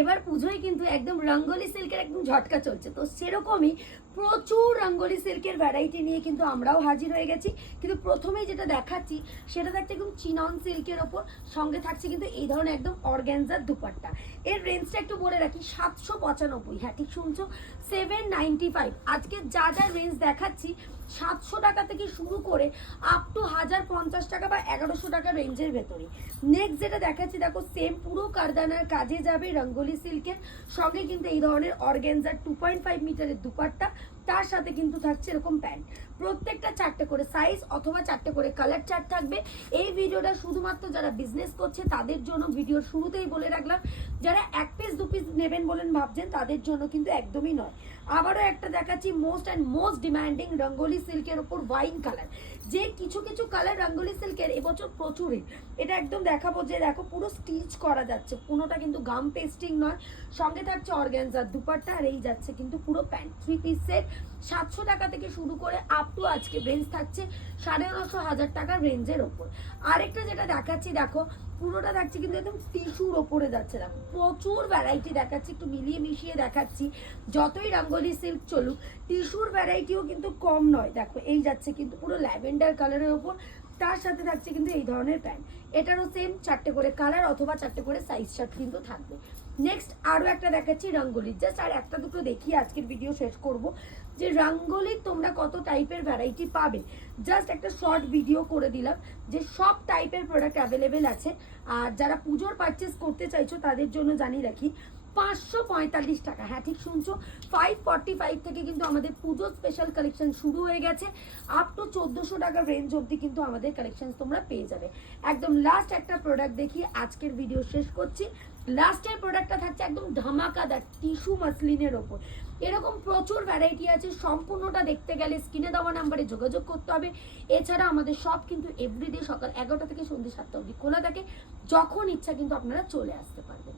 এবার পুজোয় কিন্তু একদম রঙ্গোলি সিল্কের একদম ঝটকা চলছে, তো সেরকমই প্রচুর রঙ্গোলি সিল্কের ভ্যারাইটি নিয়ে কিন্তু আমরাও হাজির হয়ে গেছি। কিন্তু প্রথমেই যেটা দেখাচ্ছি সেটা থাকছে একদম চিনন সিল্কের ওপর, সঙ্গে থাকছে কিন্তু এই ধরনের একদম অর্গ্যানজার দুপাট্টা। এর রেঞ্জটা একটু বলে রাখি 795, হ্যাঁ ঠিক শুনছো, 795। আজকে যা যা রেঞ্জ দেখাচ্ছি 700 টাকা থেকে শুরু করে আপ টু 1050 টাকা বা 1100 টাকা রেঞ্জের ভেতরে। নেক্সট যেটা দেখাচ্ছি দেখো, সেম পুরো কারদানার কাজে যাবে রঙ্গোলি সিল্কের, সঙ্গে কিন্তু এই ধরনের অর্গ্যানজার 2.5 মিটারের দুপাট্টা, তার সাথে কিন্তু থাকছে এরকম প্যান্ট। প্রত্যেকটা 4টে করে সাইজ অথবা 4টে করে কালার চার্ট থাকবে। এই ভিডিওটা শুধুমাত্র যারা বিজনেস করছে তাদের জন্য, ভিডিওর শুরুতেই বলে রাখলাম, যারা 1 পিস 2 পিস নেবেন বলেন ভাবছেন তাদের জন্য কিন্তু একদমই নয়। আবারও একটা দেখাচ্ছি মোস্ট ডিমান্ডিং রঙ্গোলি সিল্কের ওপর ওয়াইন কালার। যে কিছু কিছু কালার রঙ্গোলি সিল্কের এবছর প্রচুরই, এটা একদম দেখাবো যে দেখো পুরো স্টিচ করা যাচ্ছে, কোনোটা কিন্তু গাম পেস্টিং নয়, সঙ্গে থাকছে অর্গ্যানজার দুপাট্টা, আর এই যাচ্ছে কিন্তু পুরো প্যান্ট। 3 পিস সেট 700 টাকা থেকে শুরু করে আপ টু আজকে রেঞ্জ থাকছে 950-1000 টাকার রেঞ্জের ওপর। আরেকটা যেটা দেখাচ্ছি দেখো, পুরোটা থাকছে কিন্তু একদম টিস্যুর ওপরে যাচ্ছে, দেখো প্রচুর ভ্যারাইটি দেখাচ্ছি, একটু মিলিয়ে মিশিয়ে দেখাচ্ছি। যতই রঙ্গোলি সিল্ক চলুক, টিস্যুর ভ্যারাইটিও কিন্তু কম নয়। দেখো এই যাচ্ছে কিন্তু পুরো ল্যাভেন্ডার কালারের ওপর, তার সাথে থাকছে কিন্তু এই ধরনের প্যান্ট। এটারও সেম 4টে করে কালার অথবা 4টে করে সাইজ চার্ট কিন্তু থাকবে। নেক্সট আরও একটা দেখাচ্ছি রঙ্গোলি, জাস্ট আর একটা দুটো দেখিয়ে আজকের ভিডিও শেষ করব। যে রঙ্গোলির তোমরা কত টাইপের ভ্যারাইটি পাবে, জাস্ট একটা শর্ট ভিডিও করে দিলাম যে সব টাইপের প্রোডাক্ট অ্যাভেলেবেল আছে। আর যারা পুজোর পারচেস করতে চাইছো তাদের জন্য জানিয়ে রাখি 545 টাকা, হ্যাঁ ঠিক শুনছো, 545 থেকে কিন্তু আমাদের পুজো স্পেশাল কালেকশন শুরু হয়ে গেছে। আপ টু 1400 টাকার রেঞ্জ অবধি কিন্তু আমাদের কালেকশন তোমরা পেয়ে যাবে। একদম লাস্ট একটা প্রোডাক্ট দেখি আজকের ভিডিও শেষ করছি। লাস্টের প্রোডাক্টটা থাকছে একদম ধামাকাদার টিস্যু মাসলিনের ওপর। এরকম প্রচুর ভ্যারাইটি আছে, সম্পূর্ণটা দেখতে গেলে স্ক্রিনে দেওয়া নাম্বারে যোগাযোগ করতে হবে। এছাড়া আমাদের সব কিন্তু এভরিডে সকাল 11টা থেকে সন্ধ্যে 7টা অবধি খোলা থাকে, যখন ইচ্ছা কিন্তু আপনারা চলে আসতে পারবেন।